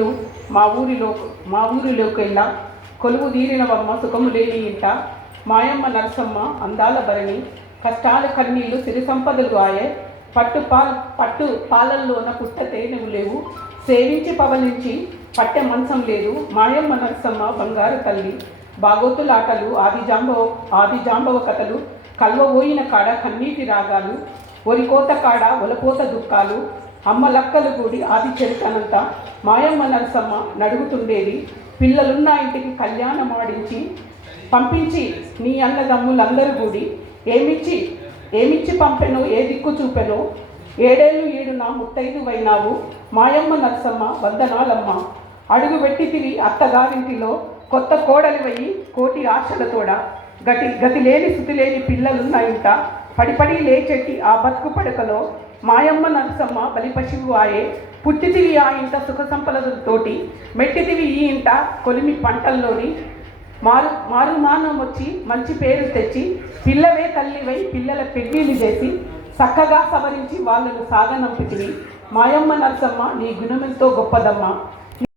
ఇల్లు మా ఊరిలోకెల్లా కొలువు తీరినవమ్మ సుఖము లేని ఇంట మాయమ్మ నరసమ్మ అందాల భరణి కష్టాల కన్నీళ్లు సిరి సంపదలు ఆయే పట్టు పాలల్లోన పుట్టతే నువ్వు లేవు సేవించి పవలించి పట్టె మంచం లేదు మాయమ్మ నరసమ్మ బంగారు తల్లి బాగోతులాటలు ఆది జాంబవ కథలు కల్వబోయిన కాడ కన్నీటి రాగాలు ఒరికోత కాడ ఒలపోత దుఃఖాలు అమ్మ లక్కలు కూడి ఆది చరితనంతా మాయమ్మ నరసమ్మ నడుగుతుండేది. పిల్లలున్న ఇంటికి కళ్యాణమాడించి పంపించి నీ అన్నదమ్ములందరూ కూడి ఏమిచ్చి పంపెనో ఏ దిక్కు చూపెనో 7 ఏళ్ళు 7 నా ముత్తైదువైనావు మాయమ్మ నరసమ్మ వందనాలమ్మ. అడుగు పెట్టితివి అత్తగారింటిలో కొత్త కోడలివయి కోటి ఆశలతోడ గతి లేని శృతి లేని పిల్లలున్న ఇంట పడిపడి లేచెట్టి ఆ బతుకు పడకలో మాయమ్మ నరసమ్మ బలిపశువు ఆయే. పుట్టితివి ఆ ఇంట సుఖ సంపదలతోటి మెట్టితివి ఈ ఇంట కొలిమి పంటల్లోని మారుమానం వచ్చి మంచి పేరు తెచ్చి పిల్లవే తల్లివై పిల్లల పెళ్ళిళ్ళు చేసి చక్కగా సవరించి వాళ్ళను సాగనంపితివి. మాయమ్మ నరసమ్మ నీ గుణమెంతో గొప్పదమ్మ.